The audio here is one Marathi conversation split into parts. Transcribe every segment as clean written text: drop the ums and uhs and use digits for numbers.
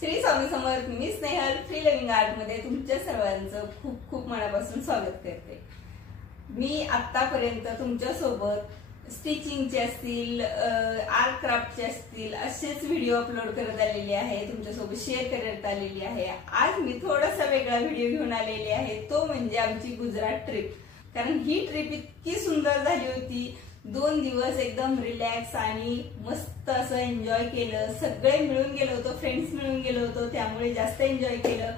श्री स्वामी समर्थ. मी स्नेहल फ्री लिव्हिंग आर्ट मध्ये तुमच्या सर्वांचं खूप खूप मनापासून स्वागत करते. मी आतापर्यंत तुमच्या सोबत स्टिचिंगचे असतील, आर्ट क्राफ्टचे असतील असेच व्हिडिओ अपलोड करत आलेले आहे, तुमच्या सोबत शेअर करत आलेली आहे. आज मी थोडासा वेगळा व्हिडिओ घेऊन आलेली आहे, तो म्हणजे आमची गुजरात ट्रिप. कारण ही ट्रिप इतकी सुंदर झाली होती. 2 दिवस एकदम रिलॅक्स आणि मस्त असं एन्जॉय केलं. सगळे मिळून गेलो होतो, फ्रेंड्स मिळून गेलो होतो, त्यामुळे जास्त एन्जॉय केलं.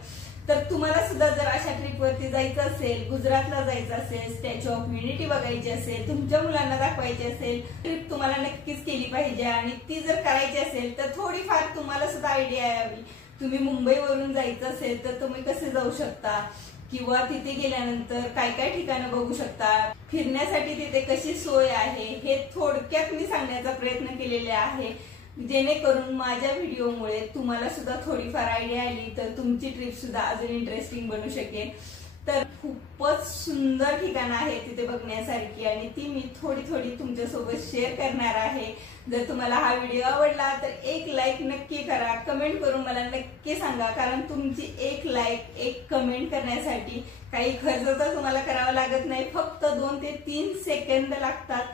तर तुम्हाला सुद्धा जर अशा ट्रिपवरती जायचं असेल, गुजरातला जायचं असेल, स्टॅच्यू ऑफ युनिटी बघायची असेल, तुमच्या मुलांना दाखवायची असेल, ट्रिप तुम्हाला नक्कीच केली पाहिजे. आणि ती जर करायची असेल तर थोडीफार तुम्हाला सुद्धा आयडिया यावी. तुम्ही मुंबईवरून जायचं असेल तर तुम्ही कसे जाऊ शकता, किंवा तिथे गेल्यानंतर काय काय ठिकाणं बघू शकता, फिरण्यासाठी तिथे कशी सोय आहे, हे थोडक्यात मी सांगण्याचा प्रयत्न केलेला आहे. जेणेकरून माझ्या व्हिडिओमुळे तुम्हाला सुद्धा थोडीफार आयडिया आली तर तुमची ट्रिप सुद्धा अजून इंटरेस्टिंग बनू शकेल. तर खूपच सुंदर ठिकाणं आहे तिथे बघण्यासारखी, आणि ती मी थोडी थोडी तुमच्यासोबत शेअर करणार आहे. जर तुम्हाला हा व्हिडिओ आवडला तर एक लाईक नक्की करा, कमेंट करून मला नक्की सांगा. कारण तुमची एक लाईक, एक कमेंट करण्यासाठी काही खर्च तर तुम्हाला करावा लागत नाही, फक्त 2 ते 3 सेकंद लागतात.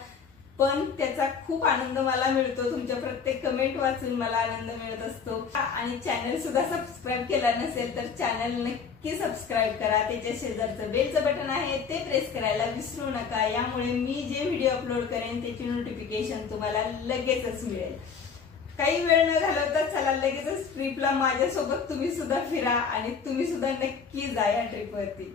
पण त्याचा खूप आनंद मला मिळतो. तुमच्या प्रत्येक कमेंट वाचून मला आनंद मिळत असतो. आणि चॅनल सुद्धा सबस्क्राईब केला नसेल तर चॅनल नक्की सबस्क्राईब करा. त्याच्या शेजारचं बेलचं बटन आहे ते प्रेस करायला विसरू नका. यामुळे मी जे व्हिडिओ अपलोड करेन त्याची नोटिफिकेशन तुम्हाला लगेचच मिळेल. काही वेळ न घालवता चला लगेचच ट्रिपला माझ्यासोबत तुम्ही सुद्धा फिरा आणि तुम्ही सुद्धा नक्की जा या ट्रिपवरती.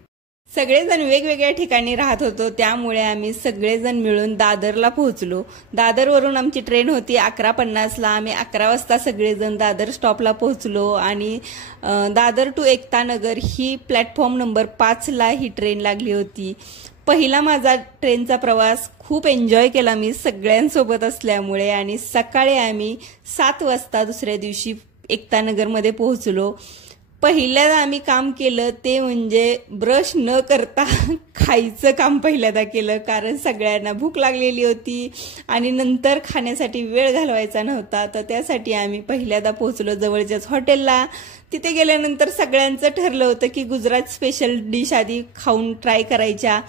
सगळेजण वेगवेगळ्या ठिकाणी राहत होतो, त्यामुळे आम्ही सगळेजण मिळून दादरला पोहोचलो. दादरवरून आमची ट्रेन होती 11:50ला. आम्ही 11 वाजता सगळेजण दादर स्टॉपला पोहोचलो. आणि दादर टू एकतानगर ही प्लॅटफॉर्म नंबर 5ला ही ट्रेन लागली होती. पहिला माझा ट्रेनचा प्रवास खूप एन्जॉय केला मी सगळ्यांसोबत असल्यामुळे. आणि सकाळी आम्ही 7 वाजता दुसऱ्या दिवशी एकतानगरमध्ये पोहोचलो. पहिल्यांदा आम्ही काम केलं ते म्हणजे ब्रश न करता खायचं काम पहिल्यांदा केलं, कारण सगळ्यांना भूक लागलेली होती आणि नंतर खाण्यासाठी वेळ घालवायचा नव्हता. तर त्यासाठी आम्ही पहिल्यांदा पोहोचलो जवळच्याच हॉटेलला. तिथे गेल्यानंतर सगळ्यांचं ठरलं होतं की गुजरात स्पेशल डिश आधी खाऊन ट्राय करायच्या.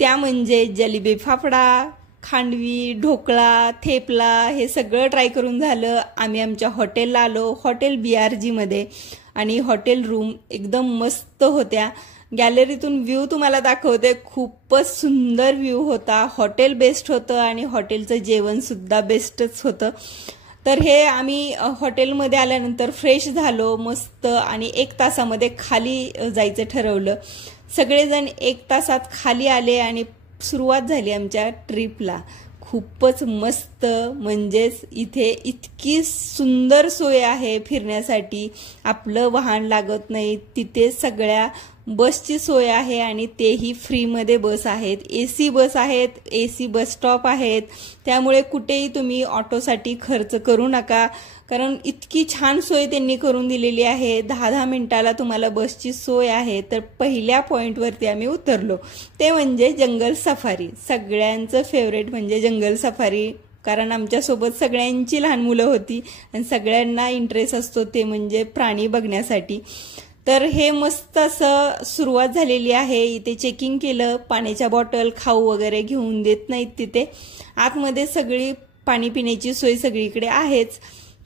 त्या म्हणजे जलेबी फाफडा, खांडवी, ढोकळा, थेपला, हे सगळं ट्राय करून झालं. आम्ही आमच्या हॉटेलला आलो, हॉटेल BRG मध्ये. आणि हॉटेल रूम एकदम मस्त होत्या. गॅलरीतून व्ह्यू तुम्हाला दाखवते, खूपच सुंदर व्ह्यू होता. हॉटेल बेस्ट होतं आणि हॉटेलचं जेवण सुद्धा बेस्टच होतं. तर हे आम्ही हॉटेलमध्ये आल्यानंतर फ्रेश झालो मस्त, आणि 1 तासामध्ये खाली जायचं ठरवलं. सगळेजण 1 तासात खाली आले आणि सुरुवात झाली आमच्या ट्रिपला. खूपच मस्त, म्हणजेच इथे इतकी सुंदर सोय आहे फिरण्यासाठी. आपलं वाहन लागत नाही, तिथे सगळ्या बसची सोय आहे आणि तेही फ्रीमध्ये बस आहेत. AC बस आहेत, AC बस स्टॉप आहेत. त्यामुळे कुठेही तुम्ही ऑटोसाठी खर्च करू नका, कारण इतकी छान सोय त्यांनी करून दिलेली आहे. 10-10 मिनिटाला तुम्हाला बसची सोय आहे. तर पहिल्या पॉइंटवरती आम्ही उतरलो, ते म्हणजे जंगल सफारी. सगळ्यांचं फेवरेट म्हणजे जंगल सफारी, कारण आमच्यासोबत सगळ्यांची लहान मुलं होती आणि सगळ्यांना इंटरेस्ट असतो ते म्हणजे प्राणी बघण्यासाठी. तर हे मस्त असं सुरुवात झालेली आहे. इथे चेकिंग केलं, पाण्याच्या बॉटल, खाऊ वगैरे घेऊन देत नाहीत तिथे. आतमध्ये सगळी पाणी पिण्याची सोय सगळीकडे आहेच.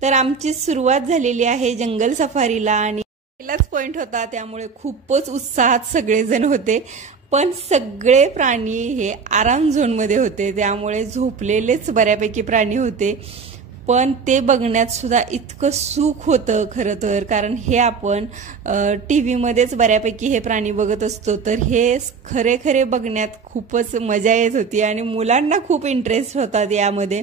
तर आमची सुरुवात झालेली आहे जंगल सफारीला. आणि पहिलाच पॉइंट होता, त्यामुळे खूपच उत्साहात सगळेजण होते. पण सगळे प्राणी हे आराम झोनमध्ये होते, त्यामुळे झोपलेलेच बऱ्यापैकी प्राणी होते. पण ते बघण्यात सुद्धा इतकं सुख होतं खरं तर, कारण हे आपण TV मध्येच बऱ्यापैकी हे प्राणी बघत असतो. तर हे खरे खरे बघण्यात खूपच मजा येत होती आणि मुलांना खूप इंटरेस्ट होता यामध्ये.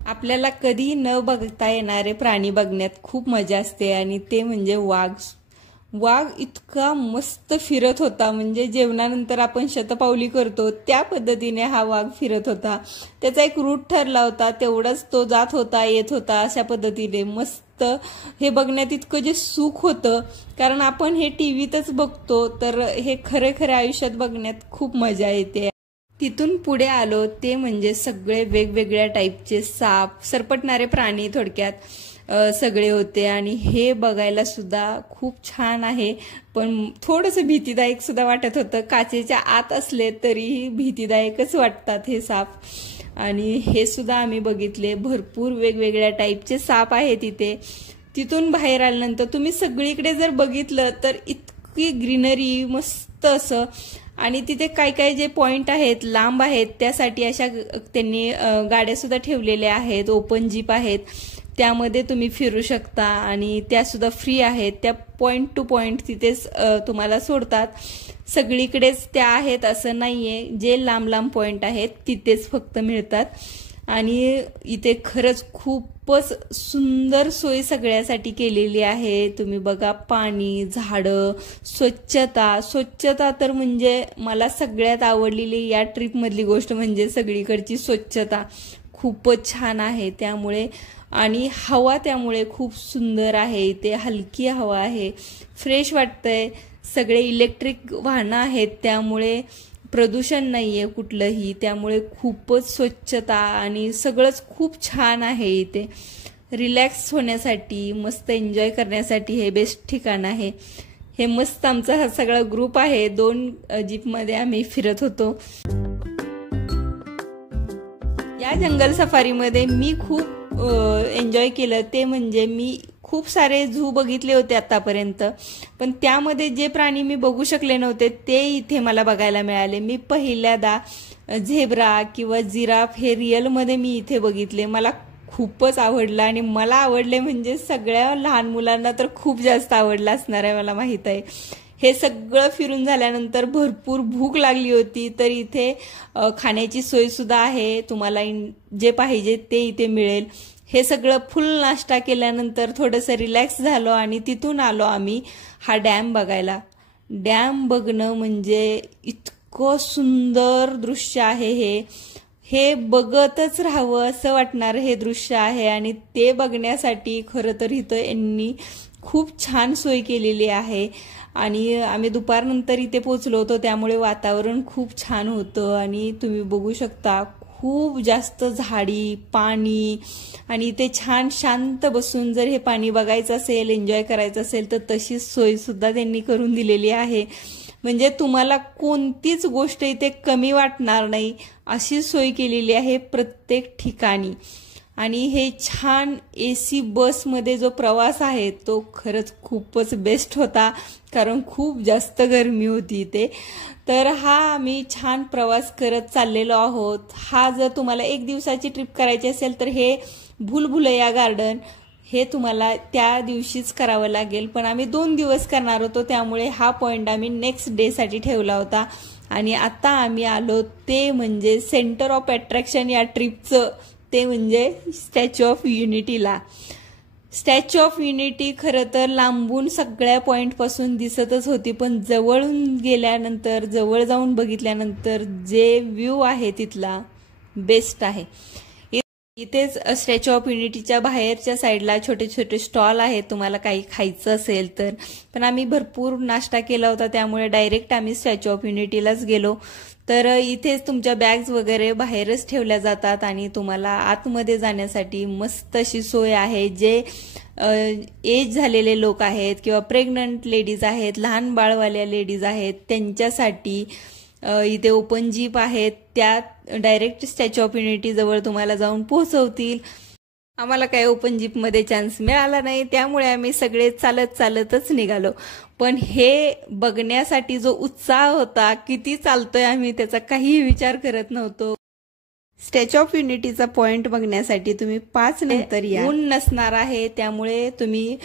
आपल्याला कधी न बघता येणारे प्राणी बघण्यात खूप मजा असते, आणि ते म्हणजे वाघ. वाघ इतका मस्त फिरत होता, म्हणजे जेवणानंतर आपण शतपावली करतो त्या पद्धतीने हा वाघ फिरत होता. त्याचा एक रूट ठरला होता, तेवढाच तो जात होता येत होता. अशा पद्धतीने मस्त हे बघण्यात इतकं जे सुख होतं, कारण आपण हे टीव्हीतच बघतो, तर हे खरे खरे आयुष्यात बघण्यात खूप मजा येते. तिथून पुढे आलो ते म्हणजे सगळे वेगवेगळ्या टाईपचे साप, सरपटणारे प्राणी थोडक्यात सगळे होते. आणि हे बघायला सुद्धा खूप छान आहे, पण थोडंसं भीतीदायक सुद्धा वाटत होतं. काचेच्या आत असले तरीही भीतीदायकच वाटतात हे साप. आणि हे सुद्धा आम्ही बघितले. भरपूर वेगवेगळ्या टाईपचे साप आहे तिथे. तिथून बाहेर आल्यानंतर तुम्ही सगळीकडे जर बघितलं तर इतकी ग्रीनरी मस्त असं. आणि तिथे काय काय जे पॉइंट आहेत लांब आहेत त्यासाठी अशा त्यांनी गाड्या सुद्धा ठेवलेल्या आहेत. ओपन जीप आहेत, त्यामध्ये तुम्ही फिरू शकता आणि त्या सुद्धा फ्री आहेत. त्या पॉइंट टू पॉइंट तिथेच तुम्हाला सोडतात. सगळीकडेच त्या आहेत असं नाहीये. जे लांब लांब पॉइंट आहेत तिथेच फक्त मिळतात. आणि इथे खरंच खूपच सुंदर सोय सगळ्यासाठी केलेली आहे. तुम्ही बघा, पाणी, झाडं, स्वच्छता तर म्हणजे मला सगळ्यात आवडलेली या ट्रिपमधली गोष्ट म्हणजे सगळीकडची स्वच्छता खूपच छान आहे. त्यामुळे आणि हवा त्यामुळे खूप सुंदर आहे. इथे हलकी हवा आहे, फ्रेश वाटतंय. सगळे इलेक्ट्रिक वाहनं आहेत त्यामुळे प्रदूषण नाहीये कुठलंही. त्यामुळे खूपच स्वच्छता आणि सगळंच खूप छान आहे. इथे रिलॅक्स होण्यासाठी, मस्त एन्जॉय करण्यासाठी हे बेस्ट ठिकाण आहे. हे मस्त आमचा हा सगळा ग्रुप आहे. 2 जीपमध्ये आम्ही फिरत होतो. या जंगल सफारीमध्ये मी खूप एन्जॉय केलं ते म्हणजे मी खूप सारे झू बघितले होते आतापर्यंत, पण त्यामध्ये जे प्राणी मी बघू शकले नव्हते ते इथे मला बघायला मिळाले. मी पहिल्यांदा झेब्रा किंवा जिराफ हे रिअलमध्ये मी इथे बघितले. मला खूपच आवडलं आणि मला आवडले म्हणजे सगळ्या लहान मुलांना तर खूप जास्त आवडलं असणार आहे मला माहित आहे. हे सगळं फिरून झाल्यानंतर भरपूर भूक लागली होती, तर इथे खाण्याची सोय सुद्धा आहे. तुम्हाला जे पाहिजे ते इथे मिळेल. हे सगळं फुल नाश्ता केल्यानंतर थोडंसं रिलॅक्स झालो आणि तिथून आलो आम्ही हा डॅम बघायला. डॅम बघणं म्हणजे इतकं सुंदर दृश्य आहे. हे बघतच राहावं असं वाटणार हे दृश्य आहे. आणि ते बघण्यासाठी खरं तर इथं यांनी खूप छान सोय केलेली आहे. आणि आम्ही दुपारनंतर इथे पोचलो होतो, त्यामुळे वातावरण खूप छान होतं. आणि तुम्ही बघू शकता खूप जास्त झाडी, पाणी, आणि इथे छान शांत बसून जर हे पाणी बघायचं असेल, एन्जॉय करायचं असेल तर तशी सोय सुद्धा त्यांनी करून दिलेली आहे. म्हणजे तुम्हाला कोणतीच गोष्ट इथे कमी वाटणार नाही अशी सोय केलेली आहे प्रत्येक ठिकाणी. आणि हे छान AC बसमध्ये जो प्रवास आहे तो खरंच खूपच बेस्ट होता, कारण खूप जास्त गरमी होती इथे. तर हा आम्ही छान प्रवास करत चाललेलो आहोत. हा जर तुम्हाला 1 दिवसाची ट्रिप करायची असेल तर हे भूलभुलैया गार्डन हे तुम्हाला त्या दिवशीच करावं लागेल, पण आम्ही 2 दिवस करणार होतो त्यामुळे हा पॉइंट आम्ही नेक्स्ट डे साठी ठेवला होता. आणि आता आम्ही आलो ते म्हणजे सेंटर ऑफ अट्रॅक्शन या ट्रिपचं, ते म्हणजे स्टॅच्यू ऑफ युनिटीला. स्टॅच्यू ऑफ युनिटी खरं तर लांबून सगळ्या पॉइंटपासून दिसतच होती, पण जवळून गेल्यानंतर, जवळ जाऊन बघितल्यानंतर जे व्ह्यू आहे तिथला बेस्ट आहे. इथेच स्टॅच्यू ऑफ युनिटीच्या बाहेरच्या साईडला छोटे छोटे स्टॉल आहेत तुम्हाला काही खायचं असेल तर. पण आम्ही भरपूर नाश्ता केला होता त्यामुळे डायरेक्ट आम्ही स्टॅच्यू ऑफ युनिटीलाच गेलो. तर इथेच तुमच्या बॅग्स वगैरे बाहेरच ठेवल्या जातात आणि तुम्हाला आतमध्ये जाण्यासाठी मस्त अशी सोय आहे. जे एज झालेले लोक आहेत किंवा प्रेग्नंट लेडीज आहेत, लहान बाळवाल्या लेडीज आहेत, त्यांच्यासाठी इथे ओपन जीप आहेत, त्या डायरेक्ट स्टॅच्यू ऑफ युनिटी जवळ तुम्हाला जाऊन पोहोचवतील. आम्हाला काही ओपन जीपमध्ये चान्स मिळाला नाही त्यामुळे आम्ही सगळे चालतच निघालो. पण हे बघण्यासाठी जो उत्साह होता, किती चालतोय आम्ही त्याचा काहीही विचार करत नव्हतो. स्टॅच्यू ऑफ युनिटीचा पॉइंट बघण्यासाठी तुम्ही 5 नंतर या. ऊन नसणार आहे त्यामुळे तुम्ही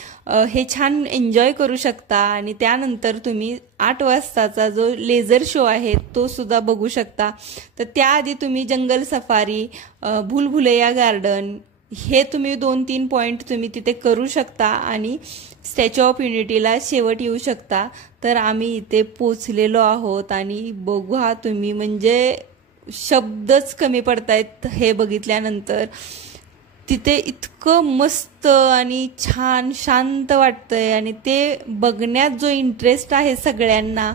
हे छान एन्जॉय करू शकता. आणि त्यानंतर तुम्ही 8 वाजताचा जो लेझर शो आहे तो सुद्धा बघू शकता. तर त्याआधी तुम्ही जंगल सफारी, भूलभुलैया गार्डन, हे तुम्ही 2-3 पॉईंट तुम्ही तिथे करू शकता आणि स्टॅच्यू ऑफ युनिटीला शेवट येऊ शकता. तर आम्ही इथे पोचलेलो आहोत आणि बघा तुम्ही, म्हणजे शब्दच कमी पडतायत हे बघितल्यानंतर. तिथे इतकं मस्त आणि छान शांत वाटतंय आणि ते बघण्यात जो इंटरेस्ट आहे सगळ्यांना,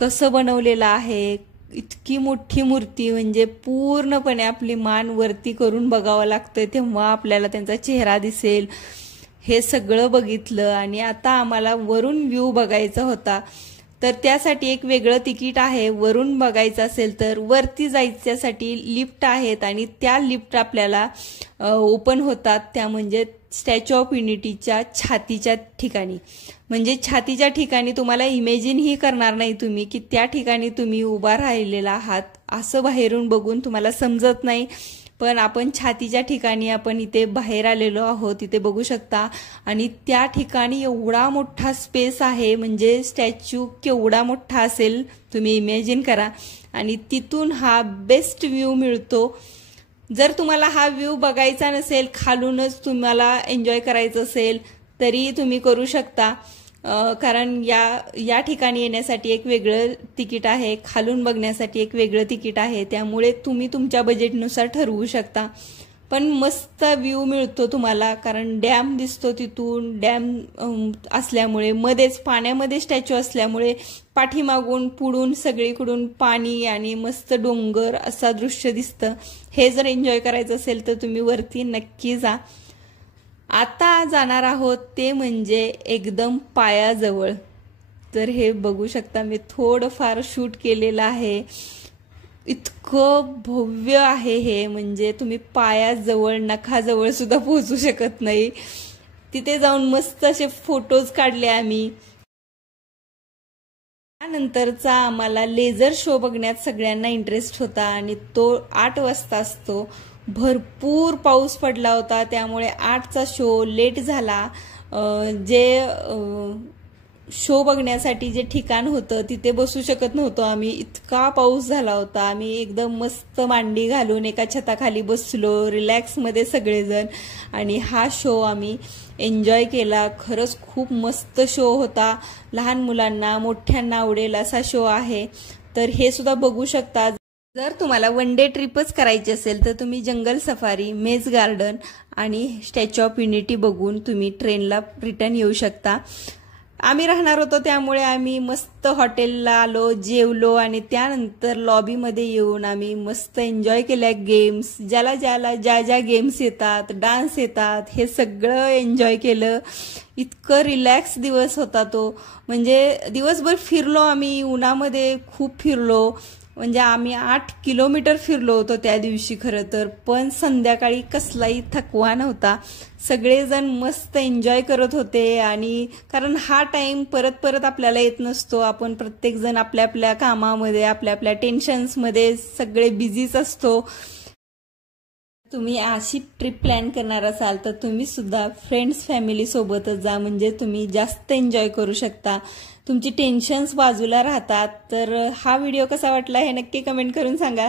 कसं बनवलेलं आहे. इतकी मोठी मूर्ती, म्हणजे पूर्णपणे आपली मान वरती करून बघावं लागतं तेव्हा आपल्याला त्यांचा चेहरा दिसेल. हे सगळं बघितलं आणि आता आम्हाला वरून व्ह्यू बघायचा होता. तर त्यासाठी एक वेगळं तिकीट आहे. वरून बघायचं असेल तर वरती जायच्यासाठी लिफ्ट आहेत आणि त्या लिफ्ट आपल्याला ओपन होतात. त्या म्हणजे स्टॅच्यू ऑफ युनिटीच्या छातीच्या ठिकाणी, म्हणजे छातीच्या ठिकाणी तुम्हाला इमेजिनही करणार नाही तुम्ही की त्या ठिकाणी तुम्ही उभा राहिलेला आहात. असं बाहेरून बघून तुम्हाला समजत नाही, पण आपण छातीच्या ठिकाणी आपण इथे बाहेर आलेलो आहोत. इथे बघू शकता आणि त्या ठिकाणी एवढा मोठा स्पेस आहे, म्हणजे स्टॅच्यू केवढा मोठा असेल तुम्ही इमॅजिन करा. आणि तिथून हा बेस्ट व्ह्यू मिळतो. जर तुम्हाला हा व्ह्यू बघायचा नसेल, खालूनच तुम्हाला एन्जॉय करायचं असेल तरी तुम्ही करू शकता. कारण या ठिकाणी येण्यासाठी एक वेगळं तिकीट आहे, खालून बघण्यासाठी एक वेगळं तिकीट आहे. त्यामुळे तुम्ही तुमच्या बजेटनुसार ठरवू शकता. पण मस्त व्ह्यू मिळतो तुम्हाला, कारण डॅम दिसतो तिथून. डॅम असल्यामुळे मध्येच पाण्यामध्ये स्टॅच्यू असल्यामुळे पाठीमागून पुढून सगळीकडून पाणी आणि मस्त डोंगर असा दृश्य दिसतं. हे जर एन्जॉय करायचं असेल तर तुम्ही वरती नक्की जा. आता जाणार आहोत ते म्हणजे एकदम पायाजवळ. तर हे बघू शकता, मी थोडंफार शूट केलेलं आहे. इतकं भव्य आहे हे, म्हणजे तुम्ही पायाजवळ नखाजवळ सुद्धा पोहोचू शकत नाही. तिथे जाऊन मस्त असे फोटोज काढले आम्ही. त्यानंतरचा आम्हाला लेझर शो बघण्यात सगळ्यांना इंटरेस्ट होता आणि तो 8 वाजता असतो. भरपूर पाऊस पडला होता, त्यामुळे 8चा शो लेट झाला. जे शो बघण्यासाठी जे ठिकाण होतं तिथे बसू शकत नव्हतो आम्ही, इतका पाऊस झाला होता. आम्ही एकदम मस्त मांडी घालून एका छताखाली बसलो रिलॅक्समध्ये सगळेजण आणि हा शो आम्ही एन्जॉय केला. खरंच खूप मस्त शो होता. लहान मुलांना मोठ्यांना आवडेल असा शो आहे. तर हे सुद्धा बघू शकता. जर तुम्हाला वन डे ट्रिपच करायची असेल तर तुम्ही जंगल सफारी, मेज गार्डन आणि स्टॅच्यू ऑफ युनिटी बघून तुम्ही ट्रेनला रिटर्न येऊ शकता. आम्ही राहणार होतो त्यामुळे आम्ही मस्त हॉटेलला आलो, जेवलो आणि त्यानंतर लॉबीमध्ये येऊन आम्ही मस्त एन्जॉय केल्या गेम्स. ज्या गेम्स येतात, डान्स येतात, हे सगळं एन्जॉय केलं. इतकं रिलॅक्स दिवस होता तो. म्हणजे दिवसभर फिरलो आम्ही, उन्हामध्ये खूप फिरलो. म्हणजे आम्ही 8 किलोमीटर फिरलो होतो त्या दिवशी खरं तर. पण संध्याकाळी कसलाही थकवा नव्हता. सगळेजण मस्त एन्जॉय करत होते. आणि कारण हा टाइम परत परत आपल्याला येत नसतो. आपण प्रत्येकजण आपल्या आपल्या कामामध्ये, आपल्या आपल्या टेन्शन्समध्ये सगळे बिझीच असतो. तुम्ही अशी ट्रिप प्लॅन करणार असाल तर तुम्ही सुद्धा फ्रेंड्स फॅमिली सोबतच जा, म्हणजे तुम्ही जास्त एन्जॉय करू शकता. तुमची टेन्शन्स बाजूला राहतात. तर हा व्हिडिओ कसा वाटला हे नक्की कमेंट करून सांगा.